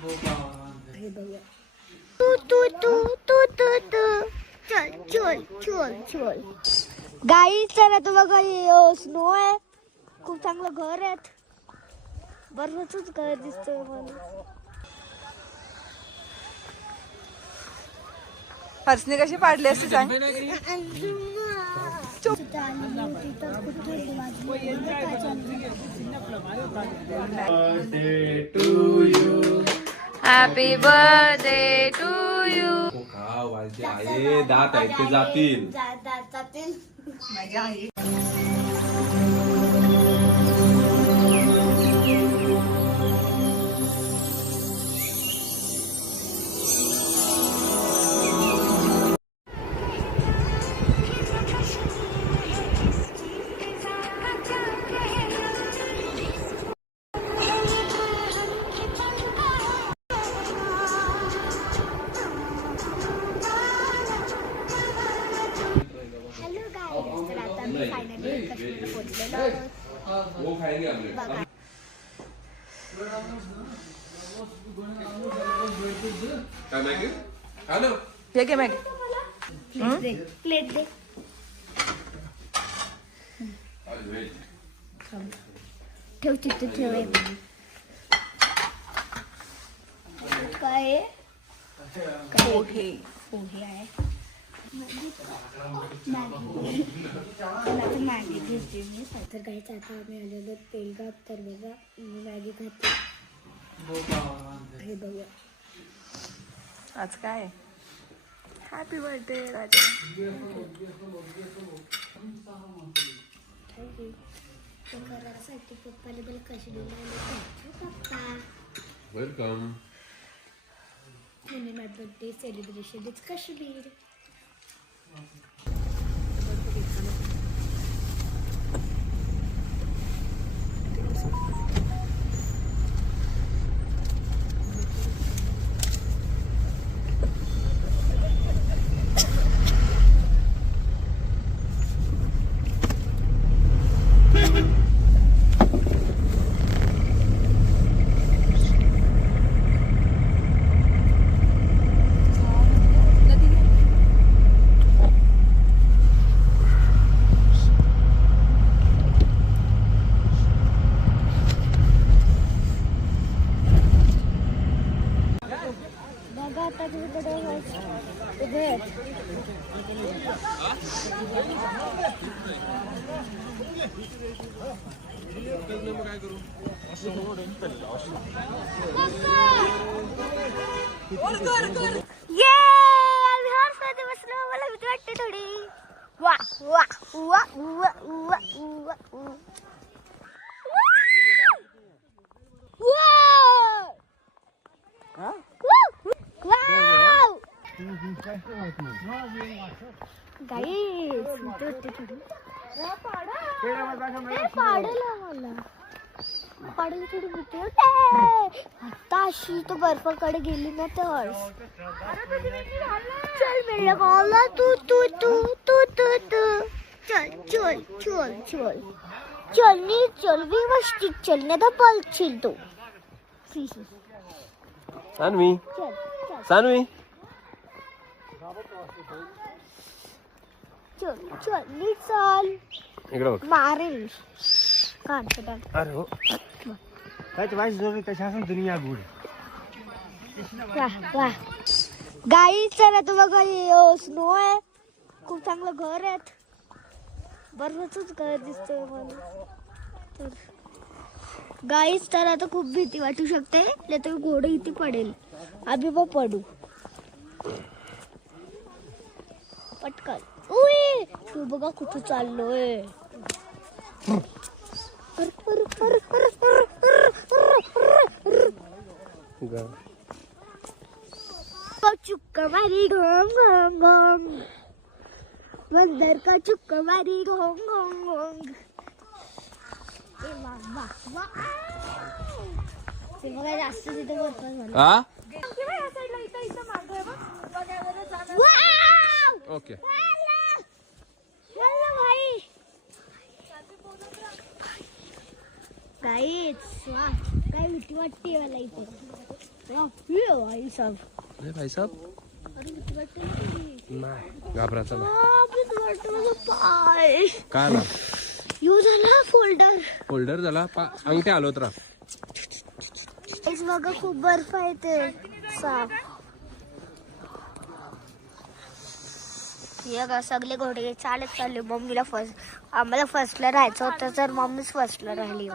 हे बघा तू तू तू तू तू तू चल चल चल चल गाई चला तर बघा स्नो आहे खूप चांगलं घर आहे बर्फाचंच घर दिसतंय मला हसणी कशी पाडली असते सांग हॅपी बर्थडे टू यू आहे दात आहेत ते जातील माझ्या आई वो खाएंगे हमने काय मॅगी खा ना हे घे मॅगी प्लेट दे ठेव चित्त ठेव काय पोहे पोहे आहे मॅगी घेतली मी तर गाईचं आता आम्ही आलेलो तेलगाव तर बघा मी मॅगी खाते हे बघा आज काय हॅपी बर्थडे राजा थँक्यू घरासाठी पप्पाने मला कशी दिली पप्पा वेलकम म्हणून माझा बर्थडे सेलिब्रेशन इज काश्मीर मला भीती वाटते थोडी वा वा वा वा वा वा पाडायला थोडी भीती वाटते आता अशी तो बर्फाकडे गेली ना तर चल मेरा कॉला तू तू तू तू तू तू चल चल चल चल चलनी चल भी मस्ती चलने का पल छिल तो सानवी चल चल सानवी चल चल नी चल इकडे बघ मारेल काढ अरे हो काय तर वाईस जोरी कशा असं दुनिया गुड वाह वाह गाई चला तर बघा स्नो आहे खूप चांगलं घर आहे बर्फाचंच घर दिसतंय मला तर गाईच तर आता खूप भीती वाटू शकते नाही तर घोडं इथे पडेल आम्ही पण पडू पटकन उई तू बघा कुठं चाललोय चुक्का मारी घोंग घोंग घोंग बंदर का चुक्का मारी घोंग घोंग घोंग ते बघा जास्त तिथे बर्फाच म्हणा ओके भाई गाईच वा काय भीती वाटते मला इथे ये भाई साहब. अरे भाई साहब अरे किती वाटतं नाही घाबरायचं नाही. किती वाटतं माझं पाय. काय ना यू झाला फोल्डर. फोल्डर झाला अंगठ्या आलो तर इस बघा खूप बर्फ आहे ते साफ. हे बघा सगळे घोडे चालत चालले. मम्मीला आम्हाला फर्स्टला राहायचं होतं तर मम्मीच फर्स्टला राहिली.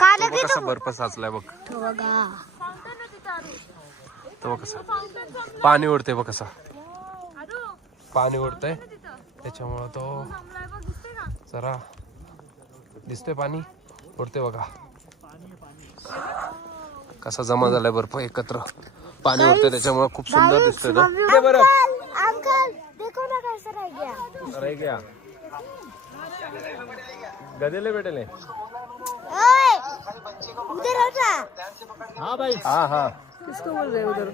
का तो बघ कसा बर्फ साचलाय बघ. तो बघा तो बघ कसा पाणी उडते बघ कसा पाणी उडतंय त्याच्यामुळं तो जरा दिसतोय पाणी उडते बघा कसा जमा झालाय बर्फ एकत्र पाणी उडते त्याच्यामुळे खूप सुंदर दिसतोय तो. बरं अंकल देखो ना कैसा रह गया. रह गया गधेले भेटेले. ओए उधर हटा. हाँ भाई हाँ हाँ किसको बोल रहे हो उधर?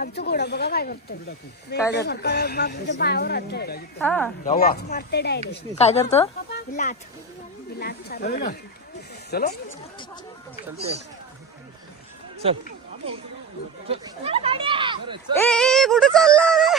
आमचं घोडा बघा काय करतोय. काय करतो? बापूच्या पायावर राहतोय. हा जावा मारते डायरेक्ट. काय करतो? लाथ चालू. चलो चलते चल. ए कुठे चालला रे?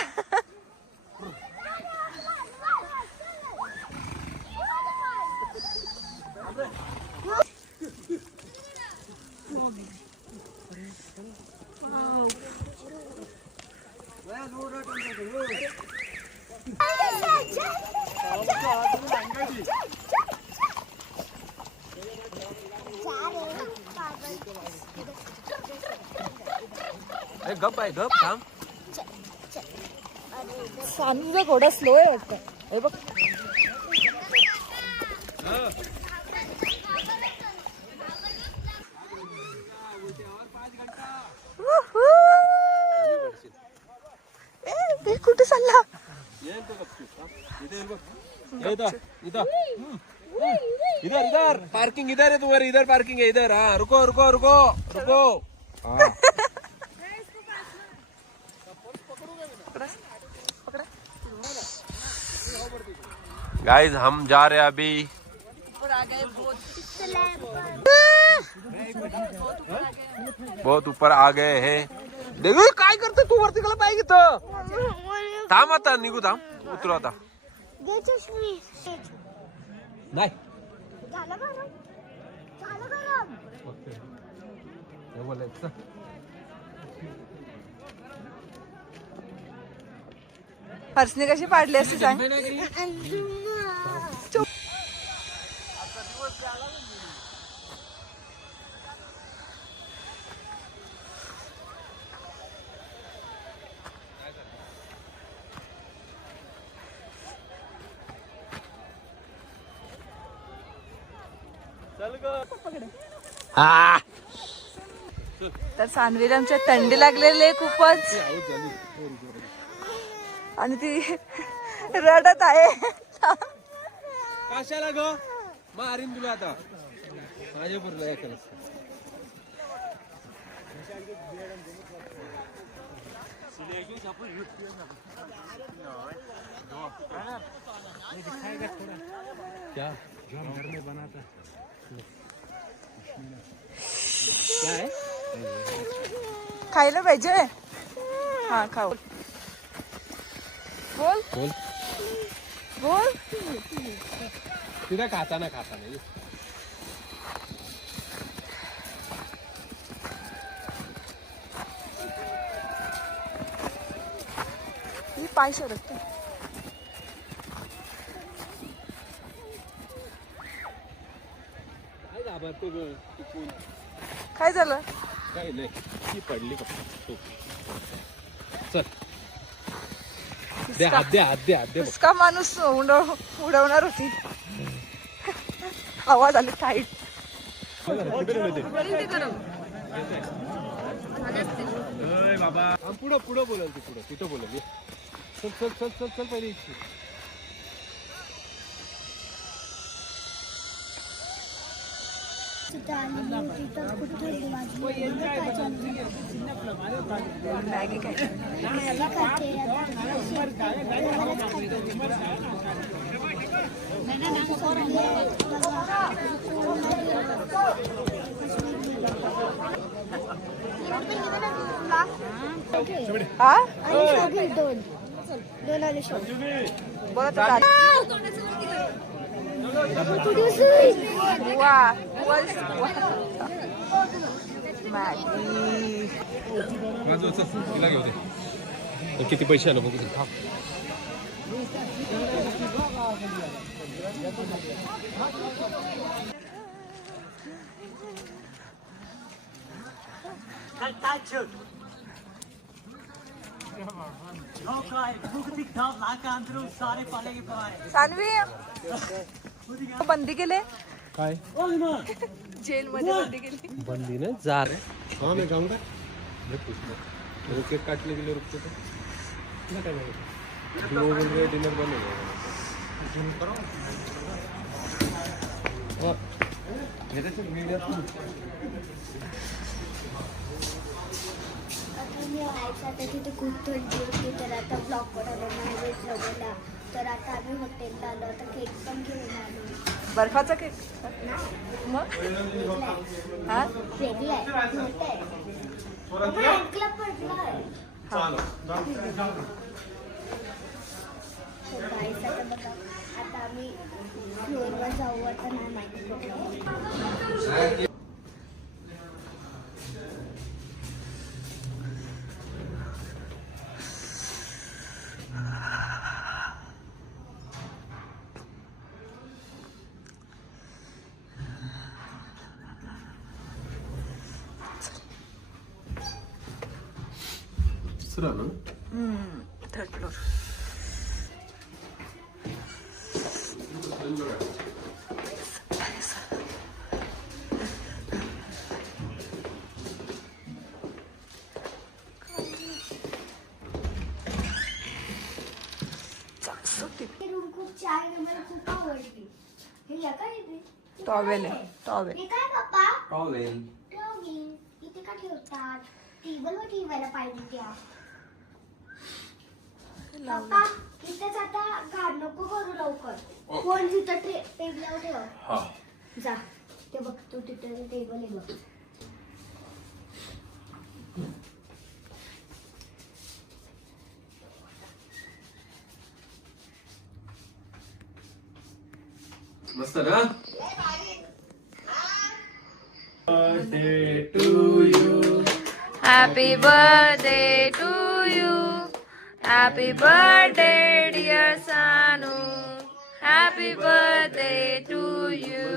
गप आहे गप थांब. सानूचा घोडा स्लो आहे वाटतं. हे बघ कुठे चालला? इधर इधर पार्किंग इधर है तुम्हारी. इधर पार्किंग है इधर. हाँ रुको रुको रुको रुको. हाँ गाइस हम जा रहे हैं अभी. बहुत ऊपर आ गए हैं. देखो काय करते तू वरती गेला पाहिजे तर. थांब आता निघू थांब उतरू आता. घे चष्मी. नाही झालं गरम. झालं गरम. हे बोलायचं. हर्षने कशी पाडली असते सांग. हा तर सानवीला आमच्या थंडी लागलेली खूपच आणि ती रडत आहे. कशाला ग मारीन तुला आता. माझ्या पूर्ण ऐकलं. क्या जो हम घर में बनाता क्या है. खायला पाहिजे. हा खाऊ. बोल बोल बोल. तिथं खाताना खाताना ही पाय सरकते. काय घाबरतो ग चुकून. काय झालं? काय नाही ती पडली का. चल दे हात दे हात दे हात दे. उसका माणूस उडवणार होती. आवाज आली टाईट. पुढं पुढं बोलाल ती पुढं तिथं बोलाल. चल चल चल चल चल पहिले इच्छी. मॅगी खायची. हा आणि शॉपिंग दोन दोन आले शॉपिंग बोला तर बुवा मॅगी तिला घेऊ दे. किती पैसे आले बघू दे. सानवी बंदी केले काय जेल मध्ये बंदी केली बंदी ना जा रे. हाँ मैं जाऊंगा. रुके काटने के लिए रुकते थे. तुला काय माहिती? लोग बोल रहे डिनर बंद हो गया. और मेरे से वीडियो आता मी आता तिथे खूप थंडी होती तर आता ब्लॉग बनवला नाही ठरवला तर आता आम्ही हॉटेलला आलो आता केक पण घेऊन आलो बर्फाचा केक मग हा वेगळा आहे मोठा आहे हँडक्लब पडलाय तर गाईस आता बघा आता आम्ही फ्लोअरवर जाऊ आता नाही माहिती कुठे दुसरा ना. थर्ड फ्लोर ही रूम खूप छान आहे मला खूप आवडली हे या काय इथे टॉवेल आहे टॉवेल हे काय पप्पा टॉवेल. टॉवेल इथे का ठेवतात टेबलवर ठेवायला पाहिजे त्या पप्पा इथेच आता घाण नको करू लवकर फोन तिथं टेबलावर ठेव हा जा ते बघ तू तिथे टेबल आहे बघ मस्त ना. Happy birthday to you. Happy birthday, dear Sanu. Happy birthday to you.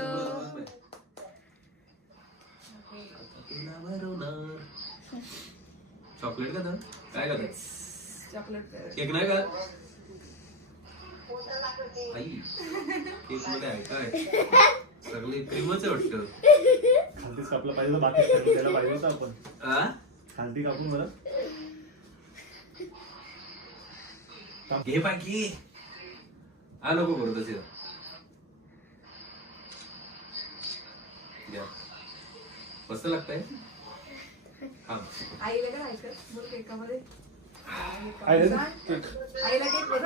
Chocolate का काय का चॉकलेट केक नाही का आई केक मध्ये आहे काय सगळे क्रीमच आहे वाटतं. खालतीच कापलं पाहिजे होतं, बाकी खाली द्यायला पाहिजे होतं आपण. आ? खालती कापून बरं. घे बाकी हा नको करू तसे. घ्या. मस्त लागतंय. हा आईला काय ऐकत बोल केकामध्ये आहे ना? आईला केक बघ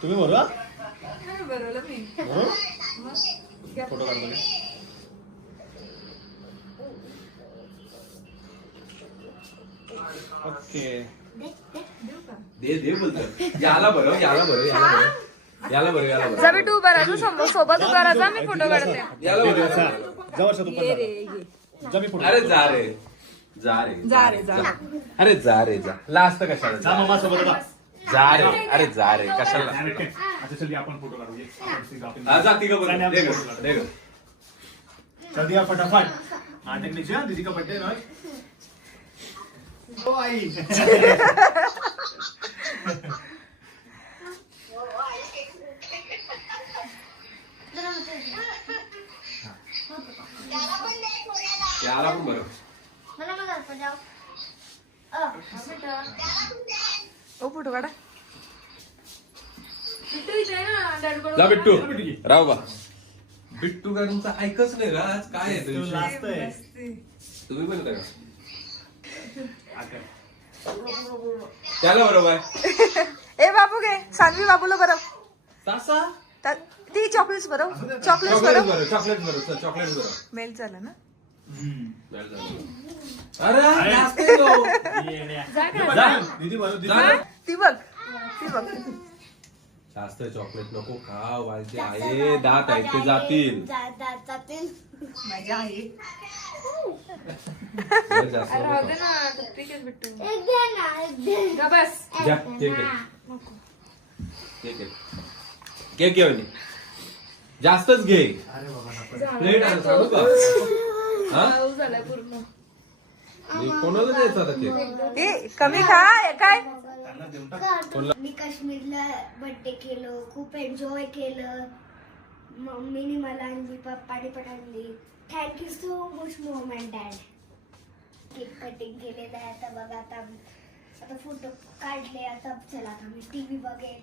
तुम्ही बरोबर बरोबर मी फोटो काढतो मी. ओके दे दे बोलतो. याला बरं याला बरं याला बरं याला बरं याला बरं जा मी तू उभा राहा सोबत उभा राहा जा मी फोटो काढते याला बरं जवळ तू ये रे पण ये जा मी फोटो अरे जा रे जा रे जा रे जा अरे जा रे जा लास्ट कशाला जा जा मामा सोबत आता. जा रे अरे जा रे कशाला अच्छा चल आपण फोटो काढू ये. आपण सी कापून. हा जा तिघं बरं दे गं, दे गं. चल दिया फटाफट. हाँ टेक्नीशियन दीदी का बर्थडे ना. ओ आई. याला पण बरं ओ फोटो काढा जा बिट्टू राव बा बिट्टू गारूंचा ऐकच नाही रा आज काय आहे तो विषय? लास्ट आहे. तुम्ही पण येता का त्याला बरोबर ए बाबू घे, सानवी बाबूला बरं. तासा ती चॉकलेट्स बरं, चॉकलेट्स चॉकलेट बरं. बरं, चॉकलेट बरं, चॉकलेट बरं. मेल झालं ना. अरे जास्त आहे तो. दीदी बनव दीदी जा. ती बघ, ती बघ. जास्त चॉकलेट नको खा, वालचे आहे दात आहेत ते जातील. जातील. माझी आई. जास्त राहू नको दे ना, टूथपिकच भेटतो. एक दे ना, एक दे. ग बस. खा. घ्या, केक आहे. केक आहे. केक घे वहिनी. जास्तच घे. प्लेट आहे, सांगू का? हा? पाऊस झालाय पूर्ण. हे कोणाला द्यायचा आता केक? ए कमी खा, हे काय? मी काश्मीरला बर्थडे केलं, खूप एन्जॉय केलं. मम्मीने मला आणली, पप्पाने पण आणली. Thank you so much Maugham and dad. Cake cutting केलेलं आहे. आता बघा, आता फोटो काढले. आता चला आता मी टीव्ही बघेल.